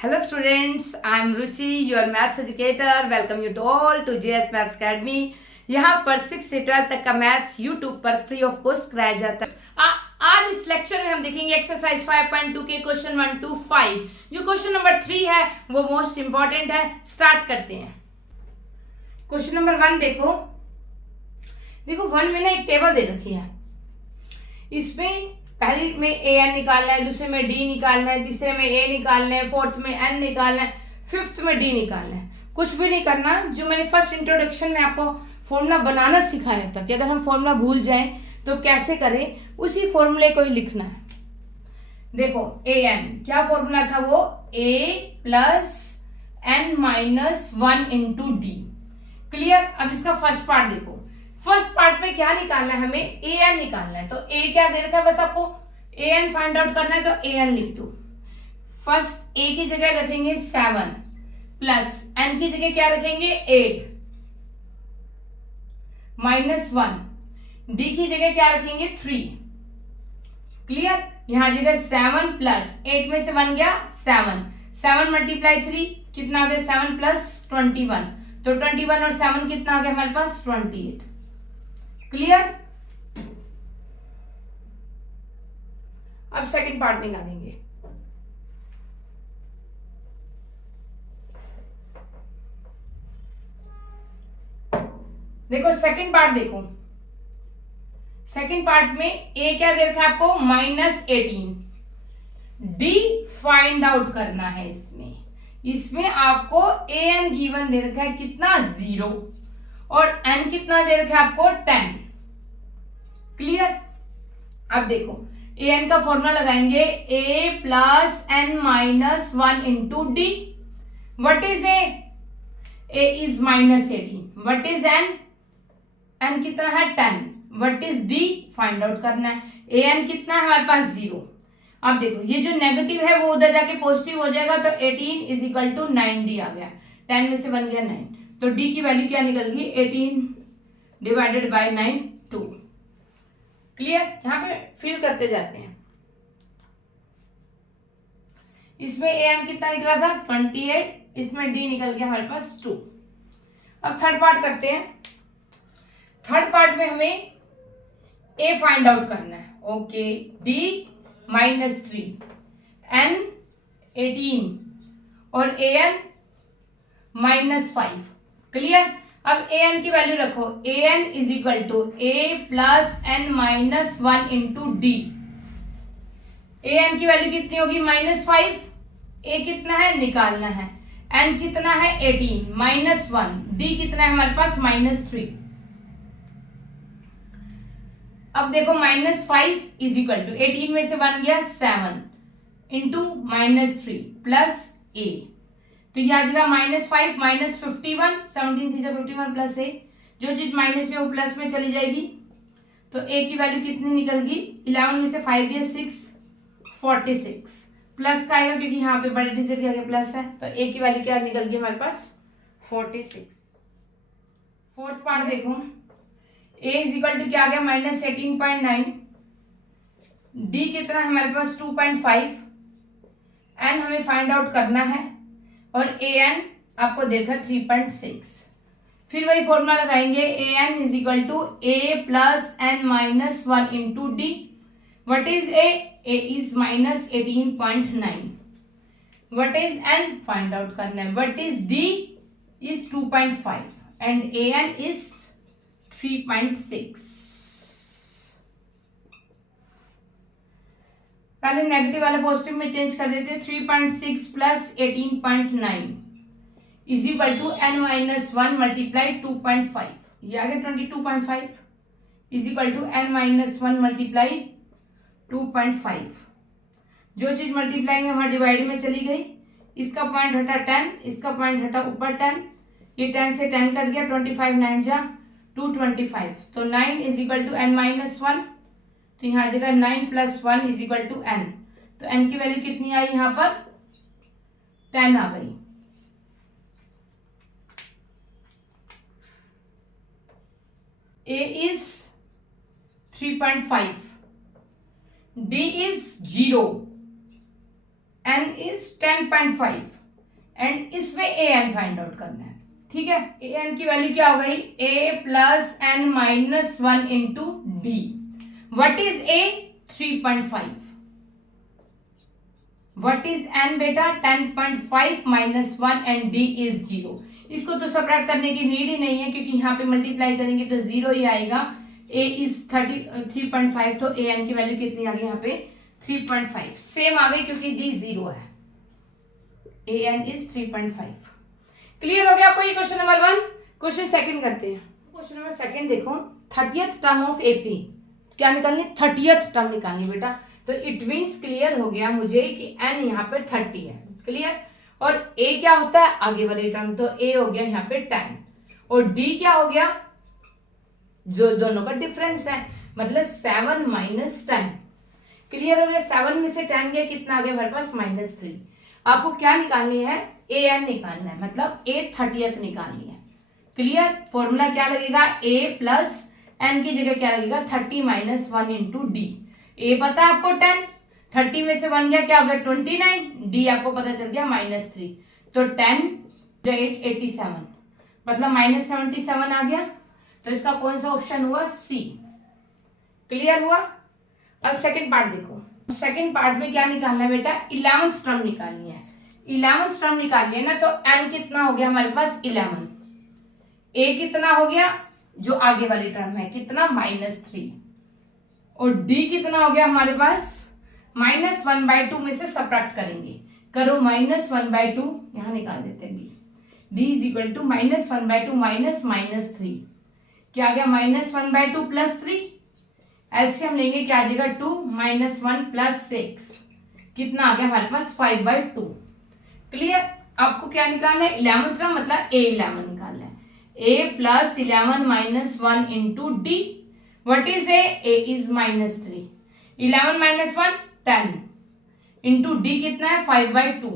Hello students, I am Ruchi, your maths educator. Welcome you to all to JS Maths Academy. यहाँ पर 6 से 12 तक का maths YouTube पर फ्री ऑफ कॉस्ट कराया जाता है। आज इस लेक्चर में हम देखेंगे एक्सरसाइज 5.2 के क्वेश्चन 1 to 5। जो क्वेश्चन नंबर 3 है वो मोस्ट इंपॉर्टेंट है। स्टार्ट करते हैं। क्वेश्चन नंबर 1 देखो 1 में ना एक टेबल दे रखी है। इसमें पहले में ए एन निकालना है, दूसरे में डी निकालना है, तीसरे में ए निकालना है, फोर्थ में एन निकालना है, फिफ्थ में डी निकालना है। कुछ भी नहीं करना। जो मैंने फर्स्ट इंट्रोडक्शन में आपको फॉर्मूला बनाना सिखाया था कि अगर हम फॉर्मूला भूल जाएं तो कैसे करें, उसी फॉर्मूले को ही लिखना है। देखो ए एन क्या फॉर्मूला था, वो a plus n minus 1 into d. Clear. अब इसका फर्स्ट पार्ट देखो। फर्स्ट पार्ट में क्या निकालना है, हमें ए एन निकालना है। तो ए क्या दे रखा है, बस आपको ए एन फाइंड आउट करना है। तो ए एन लिख दो। फर्स्ट ए की जगह रखेंगे 7 प्लस एन की जगह क्या रखेंगे 8 माइनस 1, डी की जगह क्या रखेंगे 3। क्लियर। यहां जगह 7 प्लस 8 में से 1 गया 7, 7 मल्टीप्लाई 3 कितना आ गया 7 प्लस 21। तो 21 और 7 कितना आ गया हमारे पास 28। क्लियर। अब सेकंड पार्ट निकालेंगे। देखो सेकंड पार्ट देखो। सेकंड पार्ट में ए क्या दे रखा है आपको -18, डी फाइंड आउट करना है। इसमें आपको ए एन गिवन दे रखा है कितना 0 और एन कितना दे रखा है आपको 10। क्लियर। अब देखो ए एन का फॉर्मूला लगाएंगे a plus n minus 1 into d. What is a is -18। What is n, n कितना है 10। What is d find out करना है। ए एन कितना है हमारे पास 0। अब देखो ये जो नेगेटिव है वो उधर जाके पॉजिटिव हो जाएगा। तो 18 इज इक्वल टू 9 डी आ गया। 10 में से 1 गया 9। तो डी की वैल्यू क्या निकल गई 18 डिवाइडेड बाय 9 2। क्लियर। यहां पे फिल करते जाते हैं। इसमें ए एन कितना निकला था 28, इसमें डी निकल गया हमारे पास 2। अब थर्ड पार्ट करते हैं। थर्ड पार्ट में हमें ए फाइंड आउट करना है। ओके डी -3, एन 18 और ए एन -5। क्लियर। अब ए एन की वैल्यू रखो। A n is equal to a plus n minus 1 into d. A n की वैल्यू कितनी होगी -5। ए कितना है निकालना है। एन कितना है 18 -1, डी कितना है हमारे पास -3। अब देखो -5 इज इक्वल टू 18 में से 1 गया 7 इंटू -3 प्लस ए। तो यह आ जाएगा -5 -51, 17 थी 51 प्लस ए। जो चीज माइनस में वो प्लस में चली जाएगी। तो ए की वैल्यू कितनी निकल गई 11 में से 5 गया 6, 46 प्लस का आएगा क्योंकि यहाँ पे बड़े डिजिट के आगे प्लस है। तो ए की वैल्यू क्या निकल गई हमारे पास 46। फोर्थ पार्ट देखो। ए इज इक्वल टू क्या आ गया -18.9, डी कितना है हमारे पास 2.5, एन हमें फाइंड आउट करना है और ए एन आपको देखा 3.6। फिर वही फॉर्मूला लगाएंगे a n is equal to a plus n minus 1 into d. What is a is -18.9। What is n find out करना है। What is d is 2.5 and a n is 3.6। पहले negative वाले positive में change कर देते। 3.6 plus 18.9 is equal to n minus 1 multiply 2.5। ये आ गया 22.5 is equal to n minus 1 multiply 2.5। जो चीज मल्टीप्लाई में वहां डिवाइड में चली गई। इसका पॉइंट हटा 10, इसका पॉइंट हटा ऊपर 10, ये 10 से 10 कट गया 25 9 जा 225। तो 9 is equal to n minus 1। तो यहाँ आ जाएगा 9 plus 1 is equal to n. तो एन की वैल्यू कितनी आई यहाँ पर 10 आ गई। A is 3.5, d is 0, n is 10.5 and इसमें ए एन फाइंड आउट करना है। ठीक है, ए एन की वैल्यू क्या हो गई, a plus n minus 1 into d. What is a, 3.5। What is n बेटा, 10.5 माइनस 1 एंड डी इज 0। इसको तो सबट्रैक्ट करने की नीड ही नहीं है क्योंकि यहाँ पे मल्टीप्लाई करेंगे तो 0 ही आएगा। a इज 3.5 तो ए एन की वैल्यू कितनी आ गई यहाँ पे, 3.5 सेम आ गई क्योंकि d 0 है। ए एन इज 3.5। क्लियर हो गया आपको ये क्वेश्चन नंबर 1। क्वेश्चन सेकंड करते हैं। क्वेश्चन नंबर सेकंड देखो, 30th टर्म ऑफ एपी क्या निकालनी, 30th टर्म निकालनी बेटा। तो इट मीन्स क्लियर हो गया मुझे कि n यहाँ पे 30 है। क्लियर, और a क्या होता है, आगे वाली टर्म, तो a हो गया यहाँ पे 10 और d क्या हो गया, जो दोनों का डिफरेंस है, मतलब 7 माइनस 10। क्लियर हो गया, 7 में से 10 गया, कितना आ गया हमारे पास, -3। आपको क्या निकालनी है, ए एन निकालना है, मतलब a 30th निकालनी है। क्लियर, फॉर्मूला क्या लगेगा, a प्लस एन की जगह क्या लगेगा, 30 माइनस 1 इंटू डी। ए पता है आपको 10, 30 में से 1 गया क्या हो गया, 29, डी आपको पता चल गया -3। तो 10 8 87 मतलब -77 आ गया। तो इसका कौन सा ऑप्शन हुआ, सी। क्लियर हुआ। अब सेकंड पार्ट देखो, सेकंड पार्ट में क्या निकालना है बेटा, 11th टर्म निकालनी है। 11th टर्म निकालनी है ना, तो n कितना हो गया हमारे पास, 11। a कितना हो गया, जो आगे वाली टर्म है, कितना, -3। और d कितना हो गया हमारे पास, -1/2 में से सबट्रैक्ट करेंगे, करो -1/2, यहां निकाल देते हैं d is equal to -1/2 minus -3, क्या आ गया, -1/2 प्लस 3, एलसीएम लेंगे क्या आ जाएगा, 2 - 1 प्लस 6, कितना आ गया हमारे पास, 5/2। क्लियर, आपको क्या निकालना है, 11th टर्म मतलब a11 निकालना है। a plus 11 minus 1 into d. What is a is -3, 11 minus 1 10 into D कितना है, 5/2,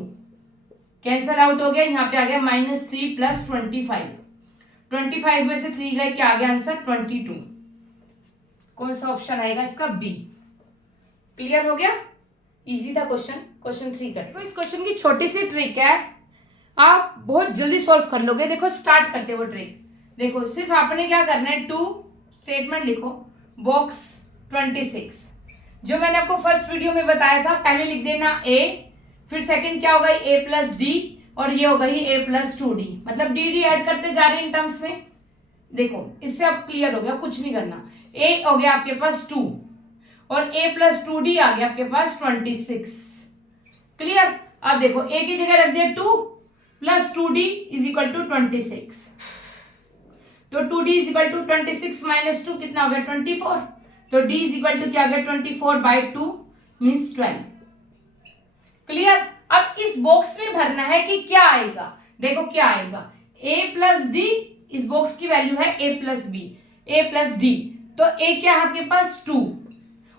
कैंसल आउट हो गया, यहाँ पे आ गया -3 प्लस 25 में से 3 गए, क्या आ गया आंसर, 22। कौन सा ऑप्शन आएगा इसका, बी। क्लियर हो गया, इजी था क्वेश्चन। क्वेश्चन 3 करते, तो इस क्वेश्चन की छोटी सी ट्रिक है, आप बहुत जल्दी सॉल्व कर लोगे। देखो स्टार्ट करते वो ट्रिक, देखो सिर्फ आपने क्या करना है, 2 स्टेटमेंट लिखो, बॉक्स 26, जो मैंने आपको फर्स्ट वीडियो में बताया था, पहले लिख देना a, फिर सेकंड क्या होगा, a प्लस डी, और ये होगा ही a प्लस 2d, मतलब डी ऐड करते जा रहे हैं इन टर्म्स में। देखो इससे अब क्लियर हो गया, कुछ नहीं करना, a हो गया आपके पास 2 और a प्लस 2d आ गया आपके पास 26। क्लियर, अब देखो a की जगह रख दिया 2 plus 2d is equal to 26, तो 2d is equal to 26 minus 2 कितना हो गया, 24, तो d इज इक्वल टू क्या आ गया, 24/2 मीन्स 12। क्लियर, अब इस बॉक्स में भरना है कि क्या आएगा, देखो क्या आएगा, a प्लस डी, इस बॉक्स की वैल्यू है a plus b, a plus d, तो a क्या है आपके पास 2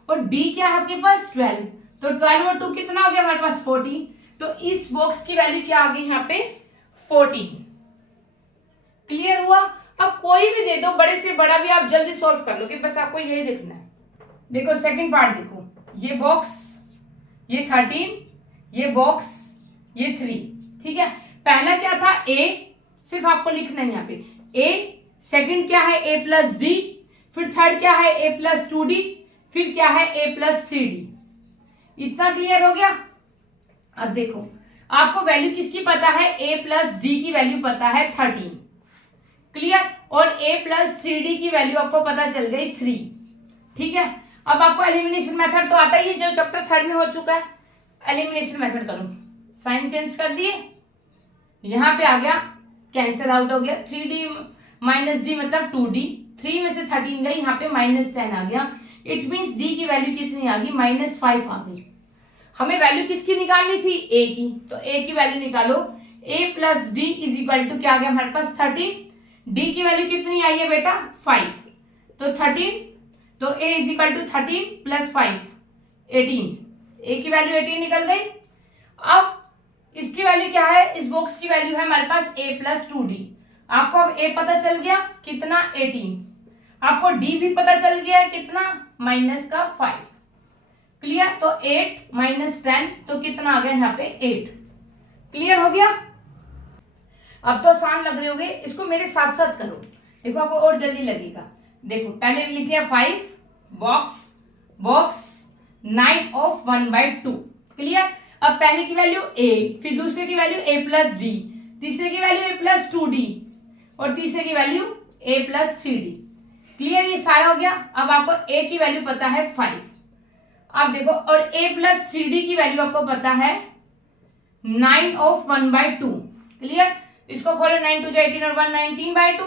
और d क्या है आपके पास 12, तो 12 और 2 कितना हो गया हमारे पास 14, तो इस बॉक्स की वैल्यू क्या आ गई यहाँ पे 14। क्लियर हुआ। अब कोई भी दे दो, बड़े से बड़ा भी आप जल्दी सॉल्व कर लोगे, बस आपको यही लिखना है। देखो सेकंड पार्ट देखो, ये बॉक्स, ये 13, ये बॉक्स, ये 3, ठीक है। पहला क्या था a, सिर्फ आपको लिखना है यहाँ पे a, सेकंड क्या है a प्लस डी, फिर थर्ड क्या है a प्लस 2d, फिर क्या है a प्लस 3d। इतना क्लियर हो गया। अब देखो आपको वैल्यू किसकी पता है, a प्लस डी की वैल्यू पता है 13। क्लियर, और a प्लस 3d की वैल्यू आपको पता चल गई 3। ठीक है, अब आपको एलिमिनेशन मेथड तो आता ही है, जो चैप्टर 3 में हो चुका है। एलिमिनेशन मेथड करो, साइन चेंज कर दिए, यहां पे आ गया, कैंसिल आउट हो गया, 3d माइनस डी मतलब 2d, 3 में से 13 गई, यहाँ पे -10 आ गया। इट मीन्स d की वैल्यू कितनी आ गई, -5 आ गई। हमें वैल्यू किसकी निकालनी थी, a की, तो a की वैल्यू निकालो, a plus d is equal to क्या आ गया हमारे पास 13, d की वैल्यू कितनी आई है बेटा 5, तो 13, तो a is equal to 13 plus 5 18, a की वैल्यू 18 निकल गई। अब इसकी वैल्यू क्या है, इस बॉक्स की वैल्यू है हमारे पास a प्लस 2d। आपको अब a पता चल गया कितना 18, आपको d भी पता चल गया कितना -5। क्लियर। तो 8 माइनस 10 तो कितना आ गया यहाँ पे 8। क्लियर हो गया। अब तो आसान लग रहे होगे, इसको मेरे साथ साथ करो, देखो आपको और जल्दी लगेगा। देखो पहले लिख लिया 5 बॉक्स 9 ऑफ 1/2। क्लियर। अब पहले की वैल्यू a, फिर दूसरे की वैल्यू a प्लस डी, तीसरे की वैल्यू a प्लस 2d और तीसरे की value a plus 3d। Clear, ये सारा हो गया। अब आपको a की वैल्यू पता है 5। अब देखो और a प्लस 3d की वैल्यू आपको पता है 9 ऑफ 1/2। क्लियर। इसको खोलो, 9 2 18 और 1 19/2।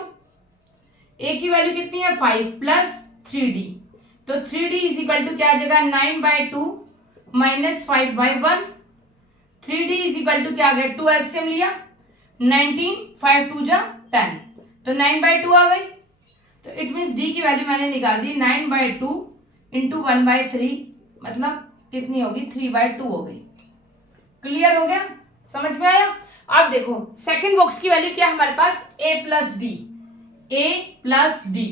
a की वैल्यू कितनी है 5 प्लस 3d, तो 3d इज इक्वल टू क्या आ जाएगा 9/2 minus 5/1। 3d is equal to क्या आ गया 2 एलसीएम लिया 19 5 2 जा 10 तो 9/2 आ गई। तो इट मीन्स d की वैल्यू मैंने निकाल दी 9/2 इंटू 1/3 मतलब कितनी होगी 3/2 हो गई। क्लियर हो गया, समझ में आया। अब देखो सेकंड बॉक्स की वैल्यू क्या है हमारे पास a plus D. a plus D,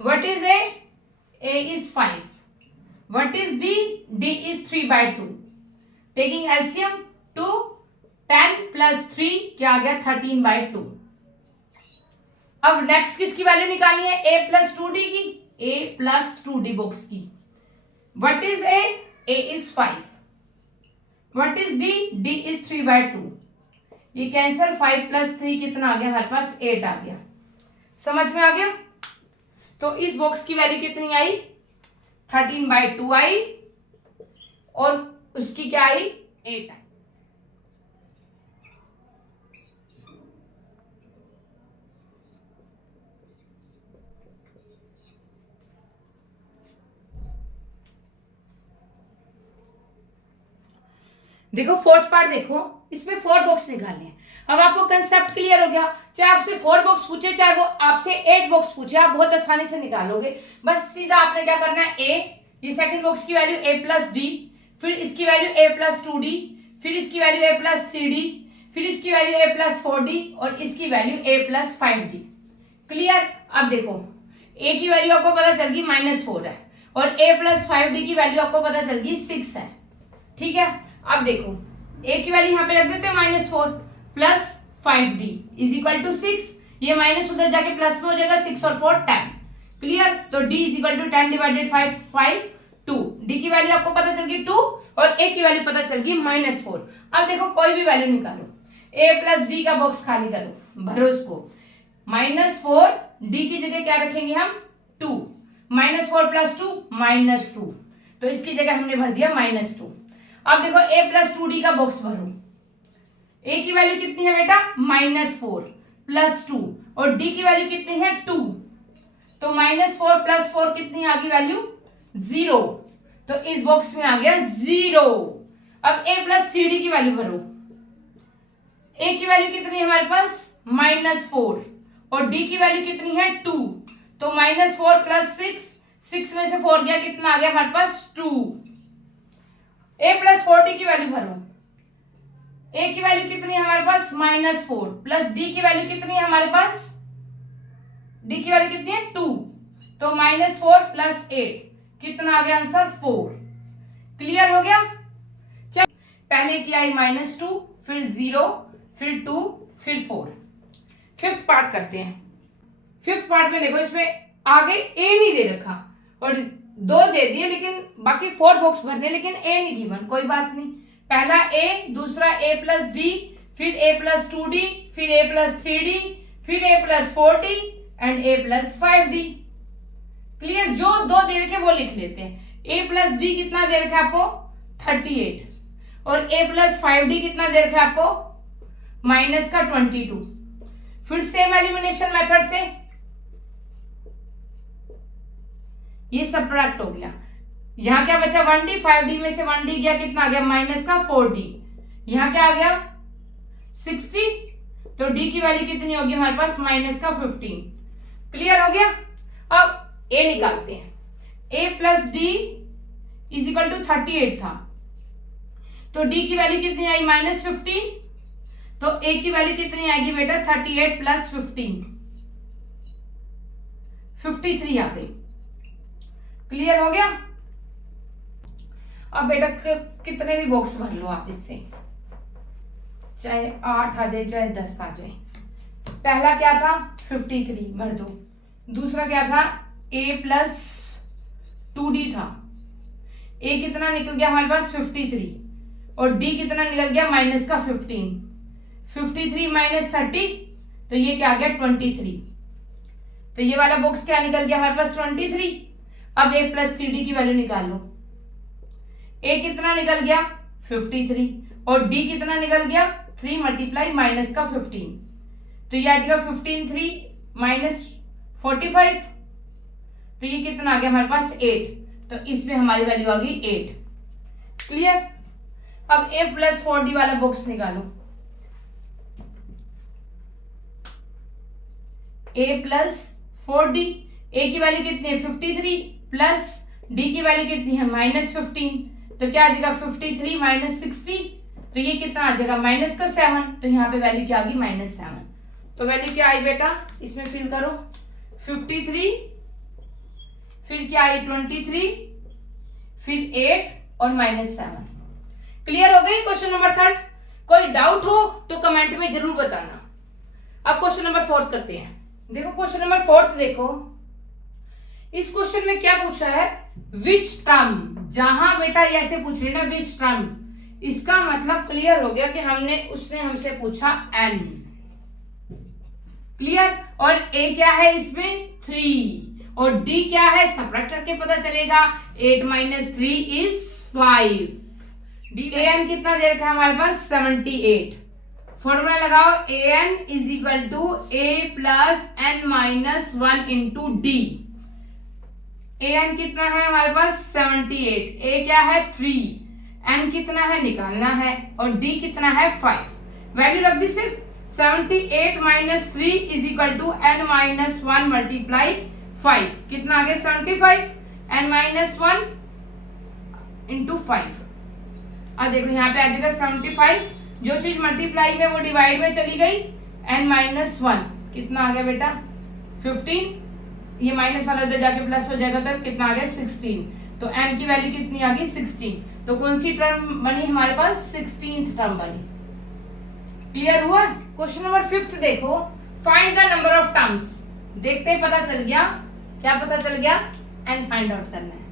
what is a is 5, what is d is 3/2। Taking LCM 2 10 plus 3 क्या आ गया 13/2। अब नेक्स्ट किसकी वैल्यू निकालनी है a प्लस 2d की, a प्लस 2d बॉक्स की। What is a is 5, what is d is 3/2। ये कैंसिल 5 प्लस 3 कितना आ गया हमारे पास 8 आ गया। समझ में आ गया। तो इस बॉक्स की वैल्यू कितनी आई 13/2 आई और उसकी क्या आई 8 आई। देखो फोर्थ पार्ट देखो, इसमें 4 बॉक्स निकालने हैं। अब आपको कंसेप्ट क्लियर हो गया। चाहे आपसे 4 बॉक्स पूछे चाहे वो आपसे 8 बॉक्स पूछे, आप बहुत आसानी से निकालोगे। बस सीधा आपने क्या करना है a, ये सेकंड बॉक्स की वैल्यू a प्लस डी, फिर इसकी वैल्यू a प्लस 2d, फिर इसकी वैल्यू a प्लस 3d, फिर इसकी वैल्यू a प्लस 4d और इसकी value a plus 5d। Clear. अब देखो a की वैल्यू आपको पता चल गई -4 है और a प्लस 5d की वैल्यू आपको पता चल गई 6 है। ठीक है। अब देखो a की वैल्यू यहाँ पे रख देते हैं -4 plus 5d is equal to 6। ये माइनस उधर जाके प्लस में हो जाएगा 6 और 4 10। क्लियर। तो d is equal to 10 divided 5 2। d की वैल्यू आपको पता चल गई 2 और a की वैल्यू पता चल गई -4। अब देखो कोई भी वैल्यू निकालो, a प्लस d का बॉक्स खाली करो, भरो इसको। -4 d की जगह क्या रखेंगे हम 2, -4 प्लस 2 -2 तो इसकी जगह हमने भर दिया -2। अब देखो a प्लस 2d का बॉक्स भरो। a की वैल्यू कितनी है बेटा -4 प्लस 2 और d की वैल्यू कितनी है 2, तो -4 प्लस 4 कितनी आ गई वैल्यू 0, तो इस बॉक्स में आ गया 0। अब a प्लस 3d की वैल्यू भरो। a की वैल्यू कितनी है हमारे पास -4 और d की वैल्यू कितनी है 2, तो -4 प्लस 6 में से 4 गया कितना आ गया हमारे पास 2। a प्लस 4d की वैल्यू भरो। a की वैल्यू कितनी है हमारे पास -4 प्लस d की वैल्यू कितनी है हमारे पास, d की वैल्यू कितनी है 2, तो -4 प्लस 8 कितना आ गया आंसर 4। क्लियर हो गया। चल पहले की आई -2 फिर 0 फिर 2 फिर 4। फिफ्थ पार्ट करते हैं। फिफ्थ पार्ट में देखो इसमें आगे a नहीं दे रखा और 2 दे दिए लेकिन बाकी 4 बॉक्स भरने, लेकिन a नहीं गिवन, कोई बात नहीं। पहला a, दूसरा a प्लस d, फिर a प्लस 2d, फिर a प्लस 3d, फिर a plus 4d and a plus 5d। Clear. जो 2 दे रखे वो लिख लेते हैं। a प्लस d कितना दे रखा है आपको 38 और a प्लस 5d कितना दे रखा है आपको -22। फिर सेम एलिमिनेशन मेथड से ये सबट्रैक्ट हो गया। यहाँ क्या बचा 1d, 5d में से 1d गया कितना आ गया -4d। यहाँ क्या आ गया 60, तो d की वैल्यू कितनी होगी हमारे पास -15। क्लियर हो गया। अब a निकालते हैं। a plus d is equal to 38 था, तो d की वैल्यू कितनी आई -15, तो a की वैल्यू कितनी आएगी बेटा 38 प्लस 15 53 आ गई। क्लियर हो गया। अब बेटा कितने भी बॉक्स भर लो आप इससे, चाहे 8 आ जाए चाहे 10 आ जाए। पहला क्या था 53 भर दो, दूसरा क्या था a प्लस 2d था, a कितना निकल गया हमारे पास 53 और d कितना निकल गया माइनस का 15, 53 माइनस 30 तो ये क्या आ गया 23, तो ये वाला बॉक्स क्या निकल गया हमारे पास 23। अब a प्लस 3d की वैल्यू निकाल लो, a कितना निकल गया 53 और d कितना निकल गया 3 मल्टीप्लाई माइनस का 15, तो ये आ जाएगा 15 3 माइनस 45, तो ये कितना आ गया हमारे पास 8, तो इसमें हमारी वैल्यू आ गई 8। क्लियर। अब a प्लस 4d वाला बॉक्स निकालो, a प्लस 4d, a की वैल्यू कितनी है 53 प्लस d की वैल्यू कितनी है माइनस 15, तो क्या आ जाएगा 53 माइनस 60, तो ये कितना आ जाएगा माइनस का 7, तो यहाँ पे वैल्यू क्या आ गई -7। तो वैल्यू क्या आई बेटा इसमें फिल करो 53, फिर क्या आई 23, फिर 8 और -7। क्लियर हो गई क्वेश्चन नंबर 3। कोई डाउट हो तो कमेंट में जरूर बताना। अब क्वेश्चन नंबर 4 करते हैं। देखो क्वेश्चन नंबर 4 देखो, इस क्वेश्चन में क्या पूछा है विच टर्म, जहां बेटा ऐसे पूछ रहे ना विच टर्म, इसका मतलब क्लियर हो गया कि उसने हमसे पूछा n। क्लियर। और a क्या है इसमें 3 और d क्या है सबट्रैक्ट करके पता चलेगा 8 माइनस 3 इज 5, an कितना दे रखा है हमारे पास 78। फॉर्मूला लगाओ an is equal to a plus n minus 1 into d. an कितना है हमारे पास 78, a क्या है 3, n कितना है निकालना है और d कितना है 5। वैल्यू रख दी सिर्फ 78 minus 3 is equal to n minus 1 multiply 5, कितना आ गया 75, n माइनस 1 इंटू 5। अब देखो यहाँ पे आ जाएगा 75, जो चीज मल्टीप्लाई में वो डिवाइड में चली गई, n माइनस 1 कितना आ गया बेटा 15, ये माइनस वाला उधर जाके प्लस हो जाएगा तो कितना आ गया 16, तो n की वैल्यू कितनी आ गई 16, तो कौन सी टर्म बनी हमारे पास 16th टर्म बनी। क्लियर हुआ। क्वेश्चन नंबर 5 देखो, find the number of terms. देखते ही पता चल गया, क्या पता चल गया n फाइंड आउट करना है,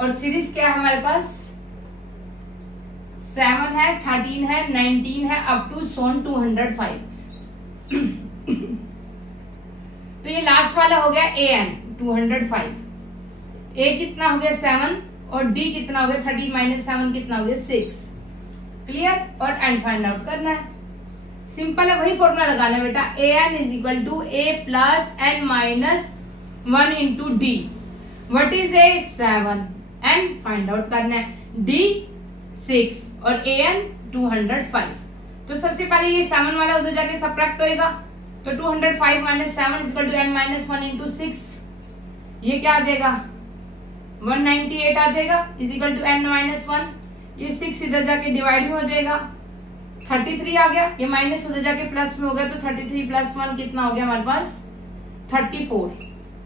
और सीरीज क्या है हमारे पास 7 है 13 है 19 है अप टू सोन 205। तो ये लास्ट वाला हो गया an 205, a कितना हो गया 7 और d कितना हो गया 13 माइनस 7 कितना हो गया 6। क्लियर। और n फाइंड आउट करना है, सिंपल है, वही फॉर्मूला लगाना है बेटा, an is equal to a plus n minus 1 into d. What is a 7, n find out करना है, d 6 और an 205। तो सबसे पहले ये 7 वाला उधर जाके सबट्रैक्ट होएगा, तो 205 minus 7 is equal to n minus 1 into 6, ये क्या आ जाएगा 198 आ जाएगा is equal to n minus 1, ये 6 इधर जाके डिवाइड में हो जाएगा 33 आ गया, ये माइनस उधर जाके प्लस में हो गया, तो 33 प्लस 1 कितना हो गया हमारे पास 34,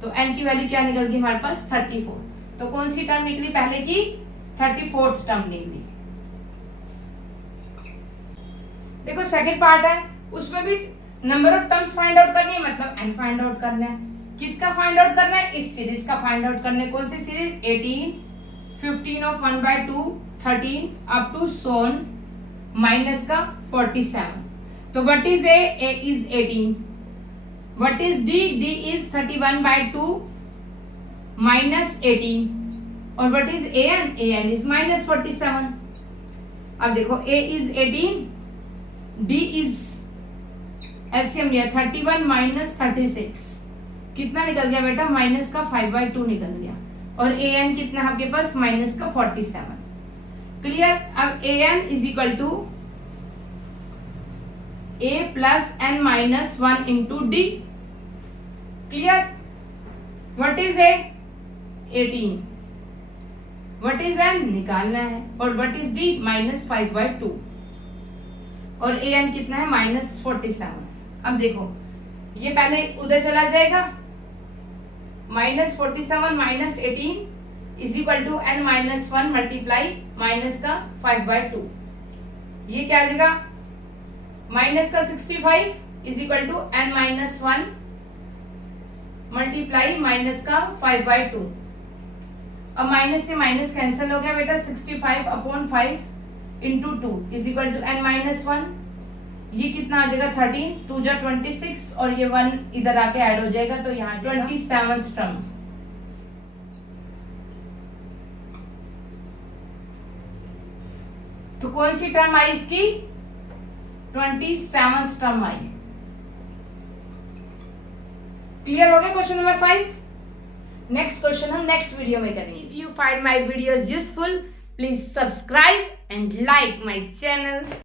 तो n की वैल्यू क्या निकल गई हमारे पास 34। तो कौन सी टर्म निकली पहले की 34th टर्म निकली। देखो सेकंड पार्ट है, उसमें भी number of terms find out करनी है, मतलब n फाइंड आउट करना है। किसका फाइंड आउट करना है, इस सीरीज का फाइंड आउट करना है। कौन सी सीरीज 18 15 ऑफ 1/2 13 अप टू सोन माइनस का 47। तो what is a is 18, what is d is 31/2 minus 18, और what is an is minus 47। अब देखो a is 18, d is LCM लिया 31 माइनस 36, कितना निकल गया बेटा माइनस का 5/2 निकल गया, और an कितना आपके पास माइनस का 47। क्लियर। अब an is equal to a plus n minus 1 into d. Clear. What is a 18, what is n निकालना है, और व्हाट इज d माइनस 5/2, और an कितना है माइनस 47। अब देखो ये पहले उधर चला जाएगा, minus 47 minus 18 is equal to n minus 1 multiply minus का 5/2। ये क्या आ जाएगा, माइनस का 65 is equal to n minus 1 multiply minus का 5/2। अब माइनस से माइनस कैंसिल हो गया बेटा, 65/5 into 2 is equal to n minus 1। ये कितना आ जाएगा 13, 2 जा 26 और ये 1 इधर आके ऐड हो जाएगा, तो यहाँ 27th टर्म। तो कौन सी टर्म आई इसकी, 27th टर्म आई। क्लियर हो गया क्वेश्चन नंबर 5। नेक्स्ट क्वेश्चन हम नेक्स्ट वीडियो में करेंगे। If you find my videos useful, please subscribe and like my channel.